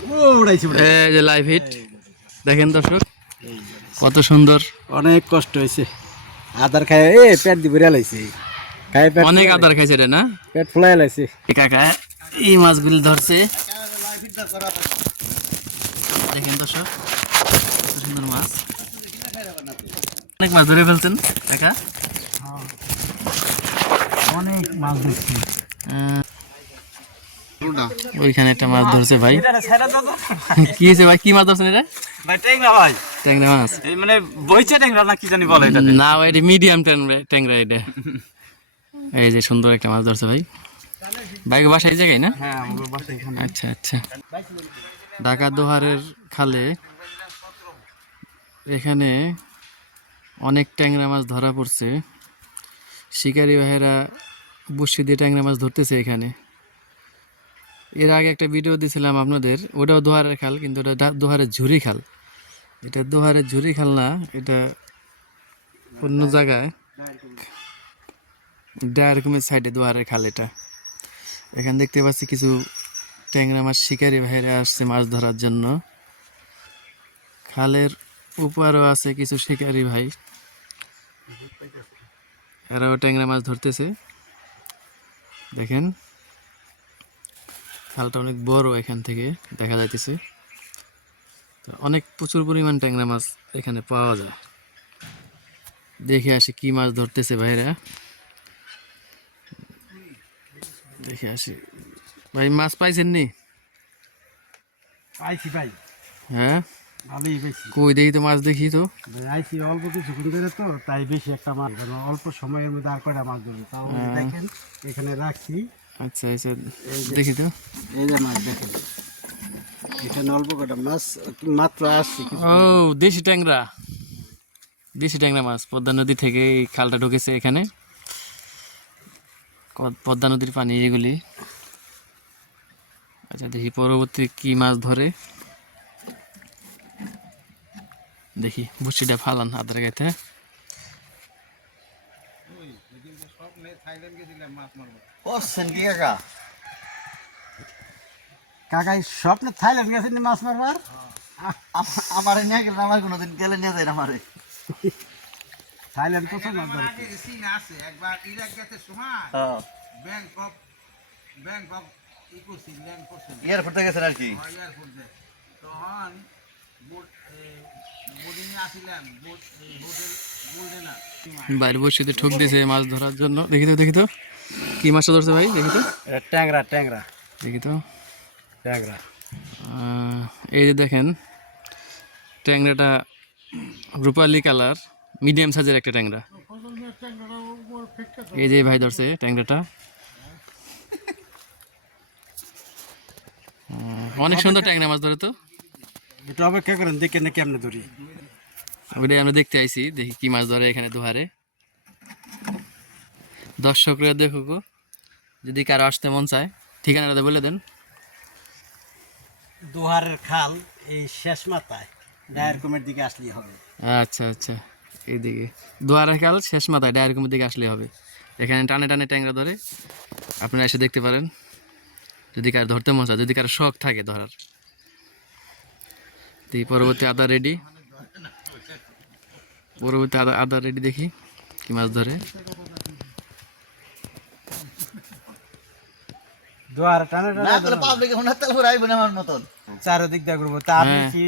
এই যে live hit দেখেন দর্শক কত সুন্দর। অনেক কষ্ট হয়েছে। আদার খায় এ পেট লাইছে। অনেক আদার খাইছে রে না? পেট ফুলাই লাইছে। কাকা এই মাছগুলি ধরছে। দেখেন দর্শক কত সুন্দর মাছ। অনেক মাছ ধরে ফেলছেন কাকা? অনেক মাছ ধরছি। ওইখানে একটা মাছ ধরছে ভাই। কি হয়েছে ভাই? কি মাছ ধরছেন এটা? ভাই ট্যাংরা ভাই ট্যাংরা মাছ। মানে বইচা ট্যাংরা না কি জানি বলে এটা না এটা মিডিয়াম ট্যাংরা ট্যাংরা এটা। এই যে সুন্দর একটা মাছ ধরছে ভাই। বাইক বাসা এই জায়গায় না? হ্যাঁ আমার বাসা এখানে। আচ্ছা আচ্ছা। ঢাকা দোহারের খালে এখানে অনেক ট্যাংরা মাছ ধরা পড়ছে। শিকারি ভাইয়েরা বসি দিয়ে ট্যাংরা মাছ ধরতেছে এখানে। এর আগে একটা ভিডিও দিয়েছিলাম আপনাদের। ওটাও দোহারের খাল, কিন্তু ওটা দোহারের ঝুরি খাল। এটা দোহারের ঝুরি খাল না, এটা অন্য জায়গায়। ডায়ারকমের সাইডে দোহারের খাল এটা। এখানে দেখতে পাচ্ছি কিছু ট্যাংরা মাছ, শিকারি ভাইরা আসছে মাছ ধরার জন্য। খালের উপরও আছে কিছু শিকারি ভাই। এরাও ট্যাংরা মাছ ধরতেছে। দেখেন। খালটা অনেক বড় এখান থেকে দেখা যাইতেছে। তো অনেক প্রচুর পরিমাণ ট্যাংরা মাছ এখানে পাওয়া যায়। দেখে আসি কি মাছ ধরতেছে ভাইরা। দেখে আসি। ভাই মাছ পাইছেন নি? আইছি ভাই হ্যাঁ? ভালোই বেশি কই দেখি তো মাছ দেখি তো। আইছি অল্প কিছুক্ষণ ধরে তো তাই বেশি একটা মাছ অল্প সময়ের মধ্যে আর কয়টা মাছ ধরবো? তাও হ্যাঁ। দেখেন এখানে রাখছি। আচ্ছা আচ্ছা দেখি তো। এই যে মাছ দেখেন। এখানে অল্প কটা মাছ মাত্র আসছি। ও দেশি ট্যাংরা। দেশি ট্যাংরা মাছ পদ্মা নদী থেকে এই খালটা ঢুকেছে এখানে। পদ্মা নদীর পানি এগুলি। আচ্ছা দেখি পরবর্তী কি মাছ ধরে। দেখি বুসিটা ফালান আদার গাইতে করছেন কি কাকা। কাকাই স্বপ্নে থাইল্যান্ড গেছেন মাছ মারবার? আমার নিয়ে গেলে আমার কোনোদিন গেলে নিয়ে যায় আমারে। থাইল্যান্ড চীন আছে একবার ইরাক গেছে সময় হ্যাঁ। ব্যাংকক ব্যাংকক ই করছি ল্যান্ড করছি এয়ারপোর্ট গেছেন আর কি? এয়ারপোর্ট যায় তখন বাইরে বসিতে ঠুক দিয়েছে মাছ ধরার জন্য। দেখি তো দেখি তো। কি মাছটা ধরছে ভাই? দেখি তো। ট্যাংরা ট্যাংরা। দেখি তো। ট্যাংরা। এই যে দেখেন ট্যাংরাটা রূপালি কালার মিডিয়াম সাইজের একটা ট্যাংরা। এই যে ভাই ধরছে ট্যাংরাটা। অনেক সুন্দর ট্যাংরা মাছ ধরে তো। একটু অপেক্ষা করেন দেখে না কেমনে ধরি। ওটাই আমরা দেখতে আইছি দেখি কি মাছ ধরে এখানে দুহারে। দর্শকরা দেখুক যদি কারও আসতে মন চায় ঠিকানাটা বলে দেন। দুহারের খাল এই শেষ মাথায় ডায়ের কমের দিকে আসলেই হবে। আচ্ছা আচ্ছা এইদিকে। দুয়ারে কাল শেষ মাথায় ডায়ের কুমির দিকে আসলে হবে। এখানে টানে টানে ট্যাংরা ধরে আপনারা এসে দেখতে পারেন। যদি কার ধরতে মন চায় যদি কারও শখ থাকে ধরার। দেখি পরবর্তী আদা রেডি পরবর্তী আদা আদা রেডি দেখি কি মাছ ধরে। টানে তাহলে পাবলিক করে না আমার মতন। চারদিক দিয়ে করব তা আপনি হ্যাঁ। কি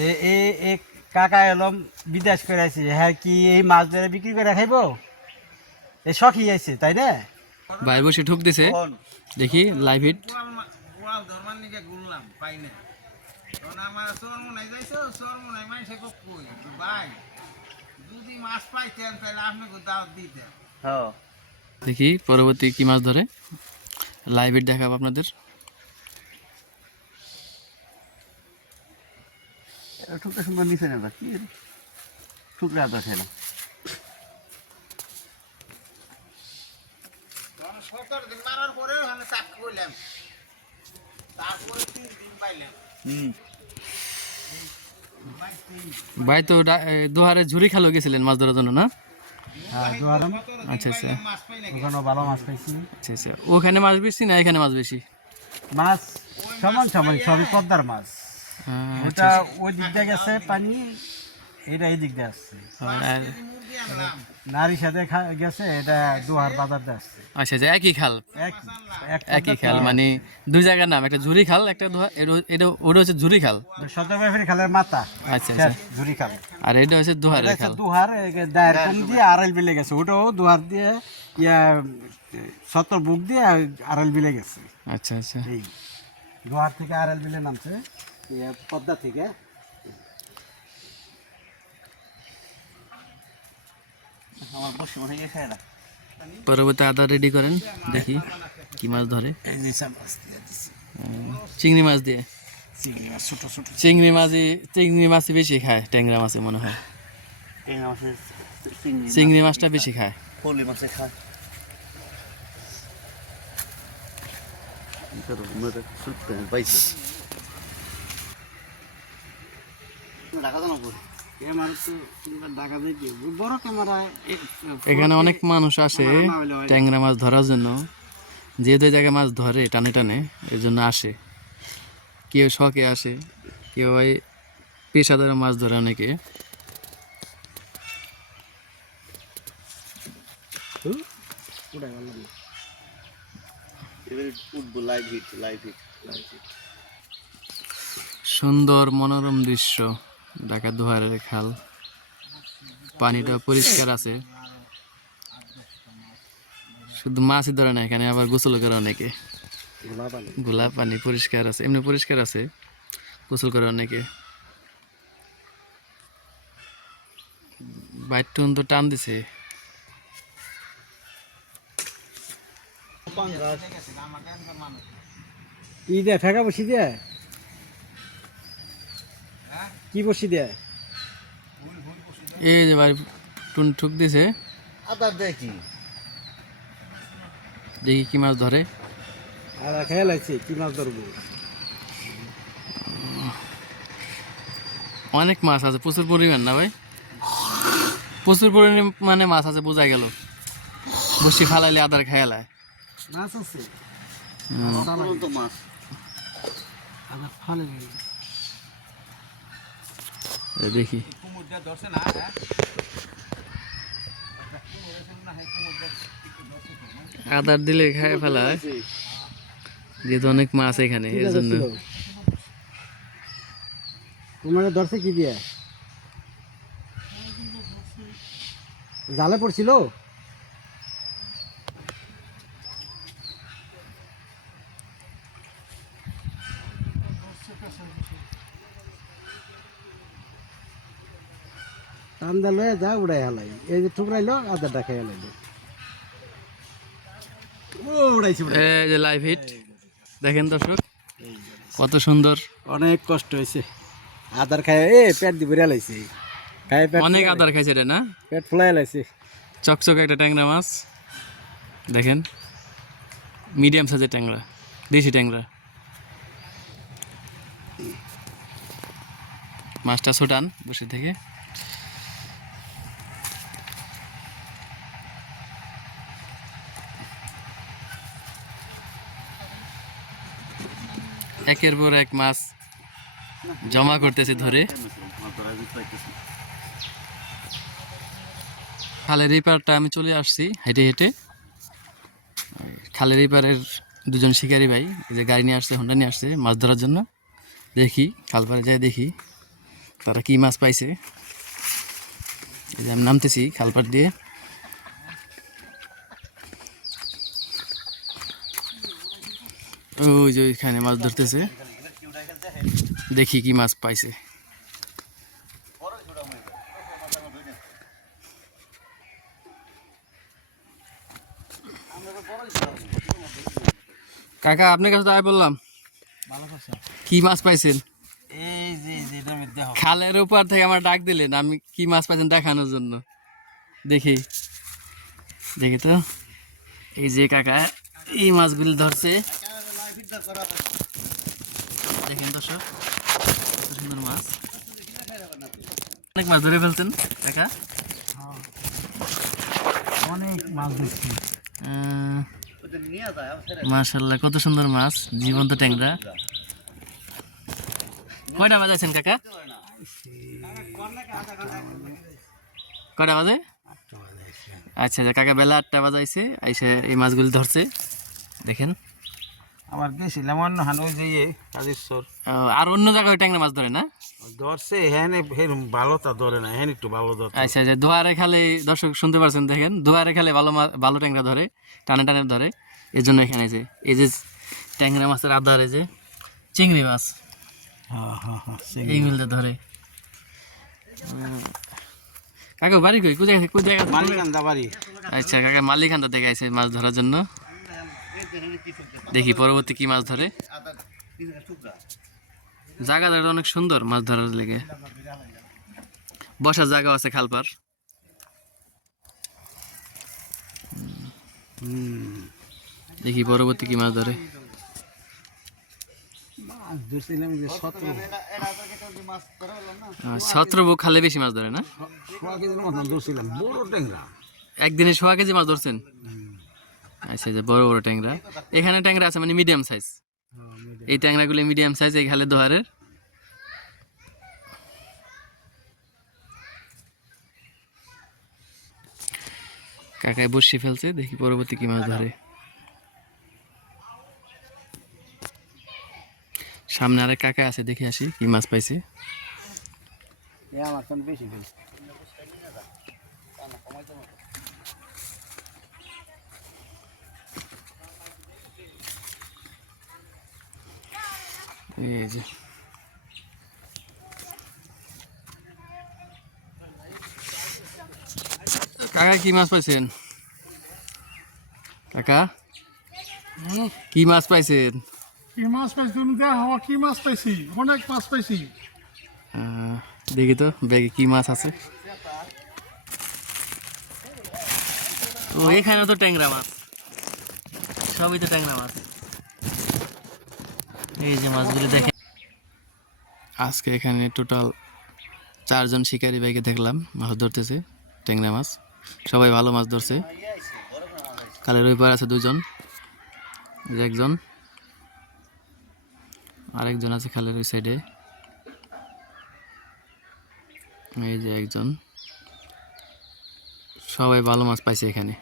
এ- এ এ কাকা এলম বিদেশ করে আইছে হ্যাঁ কি এই মাছ ধরে বিক্রি করে খাইবো? এ শখই আইছে তাই না? বসে ঠুক দিছে। দেখি লাইভ হিট নিকে পাই না আমার চোর মনে যাইছো? চোর মনে মানুষে খুব কই? তো ভাই যদি মাছ পাইতেন তাহলে আপনাকে দাওয়াত দিতেন। হ্যাঁ। দেখি পরবর্তী কি মাছ ধরে? লাইভ হিট দেখাবো আপনাদের। ঠুকরা সুন্দর নিচে নেবা কি? ঠুকরা সতেরো দিন মারার পরে ওখানে চাক করলাম। তারপরে তিন দিন পাইলাম। হুম। ভাই তো দোহারে ঝুড়ি খালো গেছিলেন মাছ ধরার জন্য না? হ্যাঁ আচ্ছা আচ্ছা। ভালো মাছ পাইছি। আচ্ছা আচ্ছা। ওখানে মাছ বেশি না এখানে মাছ বেশি? মাছ সমান সমান সবই পদ্মার মাছ। আহ, ওটা ওই দিক দিয়ে গেছে পানি এটা এই দিক দিয়ে আসছে। নারীর সাথে গেছে এটা দুহার বাজার দিয়ে আসছে। আচ্ছা যে একই খাল? এক এক একই খাল মানে দুই জায়গার নাম একটা ঝুরি খাল একটা এটা- ওটা হচ্ছে ঝুরি খাল? সতেরো খালের মাথা। আচ্ছা আচ্ছা। ঝুরি খাল। আর এটা হচ্ছে দোহারের খাল। দুহার দায়ের কম দিয়ে আড়াইল বিলে গেছে। ওটাও দুহার দিয়ে ইয়া সত্তর বুক দিয়ে আড়াইল বিলে গেছে। আচ্ছা আচ্ছা। এই দুহার থেকে আড়াইল বিলে নামছে পদ্মা থেকে আমার বসে বসে ইয়ে খায় না পরবর্তী আদা রেডি করেন দেখি কি মাছ ধরে। চিংড়ি মাছ দিয়ে। চিংড়ি মাছ ছোট ছোট। চিংড়ি মাছই চিংড়ি মাছই বেশি খায় ট্যাংরা মাছে মনে হয়। চিংড়ি চিংড়ি মাছটা বেশি খায়। পলি মাছে খায়। জানা এখানে অনেক মানুষ আসে ট্যাংরা মাছ ধরার জন্য। যে যে জায়গায় মাছ ধরে টানে টানে এর জন্য আসে। কেউ শখে আসে কেউ ওই পেশাদার মাছ ধরে অনেকে। সুন্দর মনোরম দৃশ্য। ঢাকা দুয়ারের খাল। পানিটা পরিষ্কার আছে। শুধু মাছই ধরে না, এখানে আবার গোসল করে অনেকে। গোলাপ পানি পরিষ্কার আছে, এমনি পরিষ্কার আছে, গোসল করে অনেকে। বাইটুন তো টান দিছে। ই দেয় বসি দেয় কি বসি দেয়? এই যে ভাই টুন ঠুক দিছে। আদার দেখি। দেখি কি মাছ ধরে। আর খেয়াল আছে কি মাছ ধরবো? অনেক মাছ আছে প্রচুর পরিমাণ না ভাই? প্রচুর পরিমাণে মাছ আছে বোঝা গেল। বসি ফালাইলে আদার খেয়ালায় মাছ আছে? মাছ আবার ফালে দেখি। আদার দিলে খায় ফেলায় যেহেতু অনেক মাছ এখানে এর জন্য তোমার ধরছে কি দিয়ে? জালে পড়ছিল? টান্দা লয়ে যা উড়াই হালাই এই যে ঠুকরাইলো আদারটা খেয়ে হালাইলো ও উড়াইছে উড়াইছে। এই যে লাইভ হিট দেখেন দর্শক কত সুন্দর। অনেক কষ্ট হয়েছে। আদার খায় এ পেট দি ভরে লাইছে খায় পেট অনেক আদার খাইছে রে না? পেট ফুলাই লাইছে চকচক একটা ট্যাংরা মাছ। দেখেন মিডিয়াম সাইজের ট্যাংরা দেশি ট্যাংরা। মাছটা ছোটান বসে থেকে। একের পর এক মাছ জমা করতেছে ধরে। খালের এই পারটা আমি চলে আসছি হেঁটে হেঁটে। খালের এই পারের দুজন শিকারি ভাই যে গাড়ি নিয়ে আসছে হোন্ডা নিয়ে আসছে মাছ ধরার জন্য। দেখি, খাল পাড়ে যাই দেখি তারা কি মাছ পাইছে। এই যে আমি নামতেছি খালপাট দিয়ে। ওই যে ওইখানে মাছ ধরতেছে। দেখি কি মাছ পাইছে। কাকা আপনার কাছে তাই বললাম। কি মাছ পাইছেন? খালের উপর থেকে আমার ডাক দিলেন আমি কি মাছ পাইছেন দেখানোর জন্য। দেখি। দেখি তো। এই যে কাকা এই মাছগুলি ধরছে। দেখেন দর্শক কত সুন্দর মাছ অনেক মাছ ধরে ফেলছেন কাকা অনেক মাছ ধরছি। মাশাল্লাহ কত সুন্দর মাছ জীবন্ত ট্যাংরা। কয়টা বাজাইছেন কাকা? কয়টা বাজে? আচ্ছা আচ্ছা কাকা বেলা আটটা বাজে বাজাইছে আইসে এই মাছগুলি ধরছে। দেখেন। আবার গেছিলাম অন্য হান ওই যে কাজেশ্বর। আর অন্য জায়গায় ট্যাংরা মাছ ধরে না? ধরছে হ্যাঁ ভালোটা ধরে না হ্যাঁ একটু ভালো ধর আচ্ছা আচ্ছা দুয়ারে খালে দর্শক শুনতে পারছেন দেখেন দুয়ারে খালে ভালো ভালো ট্যাংরা ধরে টানে টানে ধরে। এই জন্য এখানে যে এই যে ট্যাংরা মাছের আধারে যে চিংড়ি মাছ হ্যাঁ হ্যাঁ এইগুলো ধরে। কাকা বাড়ি কই? কোথায় কোথায় মালিকান্দা বাড়ি। আচ্ছা কাকা মালিকান্দা থেকে আছে মাছ ধরার জন্য। দেখি পরবর্তী কি মাছ ধরে জায়গা জায়গাটা অনেক সুন্দর মাছ ধরার লেগে বসার জায়গা আছে খালপার দেখি পরবর্তী কি মাছ ধরে সতেরো খালে বেশি মাছ ধরে না একদিনে সোয়া কেজি মাছ ধরছেন আচ্ছা যে বড় বড় ট্যাংরা। এখানে ট্যাংরা আছে মানে মিডিয়াম সাইজ এই ট্যাংরাগুলি মিডিয়াম সাইজ এই খালে দোহারের। কাকায় বসি ফেলছে দেখি পরবর্তী কি মাছ ধরে। সামনে আরেক কাকা আছে দেখে আসি কি মাছ পাইছে। এ আমার বেশি এই যে। কাকা কি মাছ পাইছেন? কাকা কি মাছ পাইছেন? কি মাছ পাইছি? তুমি দেখো কি মাছ পাইছি? অনেক মাছ পাইছি। দেখি তো ব্যাগে কি মাছ আছে। ও এখানে তো ট্যাংরা মাছ। সবই তো ট্যাংরা মাছ। এই যে মাছগুলো দেখেন। আজকে এখানে টোটাল চারজন শিকারি ভাইকে দেখলাম, মাছ ধরতেছে, ট্যাংরা মাছ। সবাই ভালো মাছ ধরছে। কালের পার আছে দুজন একজন। আরেকজন আছে খালের ওই সাইডে এই যে একজন। সবাই ভালো মাছ পাইছে এখানে।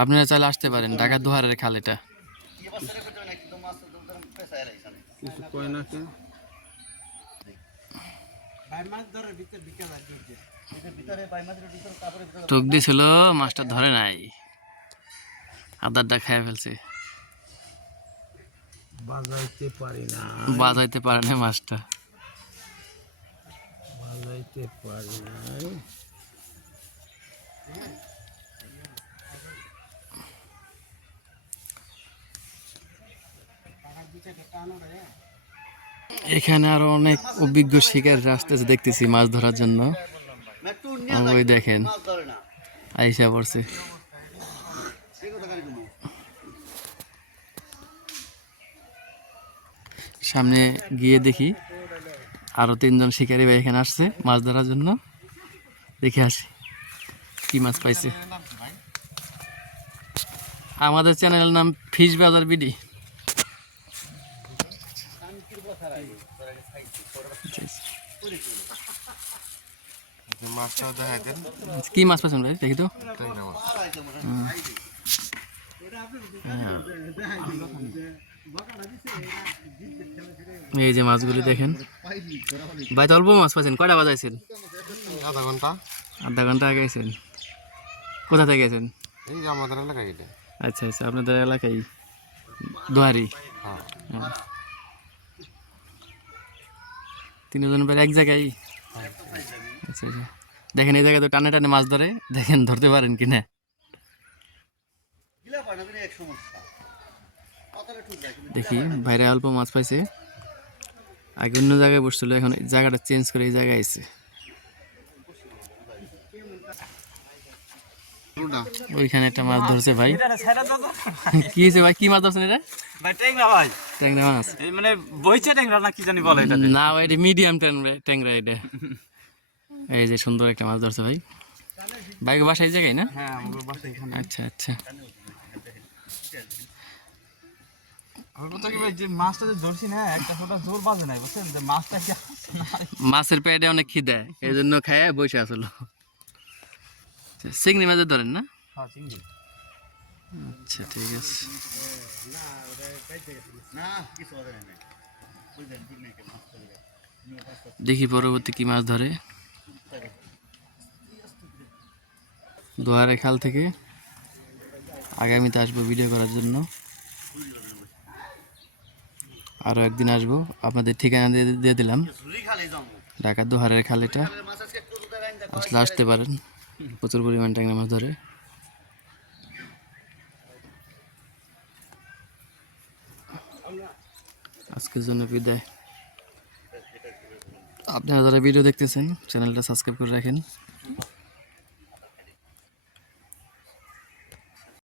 আপনারা চাইলে আসতে পারেন ঢাকা দুহারের খাল এটা টোক দিয়েছিল মাছটা ধরে নাই। আদারটা খেয়ে ফেলছে। বাজাইতে পারি না। বাজাইতে পারে না মাছটা। বাজাইতে পারি না এখানে আরও অনেক অভিজ্ঞ শিকারীরা আসতেছে, দেখতেছি মাছ ধরার জন্য। ওই দেখেন আইসা পড়ছে। সামনে গিয়ে দেখি আরও তিনজন শিকারি ভাই এখানে আসছে মাছ ধরার জন্য। দেখে আসি কি মাছ পাইছে। আমাদের চ্যানেলের নাম ফিশ বাজার বিডি। কি মাছ পাচ্ছেন ভাই? দেখি তো। হ্যাঁ। এই যে মাছগুলি দেখেন। ভাই তো অল্প মাছ পাচ্ছেন কয়টা বাজাইছেন? আধা ঘণ্টা। আধা ঘণ্টা আগে গেছেন। কোথা থেকে গেছেন? এই যে আমাদের এলাকায় আচ্ছা আচ্ছা আপনাদের এলাকায়। দোয়ারি হ্যাঁ। হ্যাঁ। তিনজন এক জায়গায়? আচ্ছা আচ্ছা। দেখেন এই জায়গায় তো টানে টানে মাছ ধরে দেখেন ধরতে পারেন কি না দেখি বাইরে অল্প মাছ পাইছে। আগে অন্য জায়গায় বসছিল এখন জায়গাটা চেঞ্জ করে এই জায়গায় এসে ওইখানে একটা মাছ ধরছে ভাই। কি হয়েছে ভাই? কি মাছ ধরছেন এটা? ভাই ট্যাংরা মাছ। মানে বইছে ট্যাংরা না কি জানি বলে এটা না এটা মিডিয়াম ট্যাংরা ট্যাংরা এটা। এই যে সুন্দর একটা মাছ ধরছে ভাই। বাইক বাসা এই জায়গায় না? হ্যাঁ আচ্ছা আচ্ছা। মাছের পেটে অনেক খিদে এই জন্য খায় বসে আসলো। চিংড়ি মাছের ধরেন না? হ্যাঁ আচ্ছা ঠিক আছে। দেখি পরবর্তী কি মাছ ধরে। দোয়ারে খাল থেকে আগামীতে আসব ভিডিও করার জন্য। আরও একদিন আসব। আপনাদের ঠিকানা দিয়ে দিয়ে দিলাম। ঢাকা দোহারের খাল এটা আসলে আসতে পারেন। প্রচুর পরিমাণ ট্যাংরা মাছ ধরে। আজকের জন্য বিদায়। আপনারা যারা ভিডিও দেখতেছেন চ্যানেলটা সাবস্ক্রাইব করে রাখেন।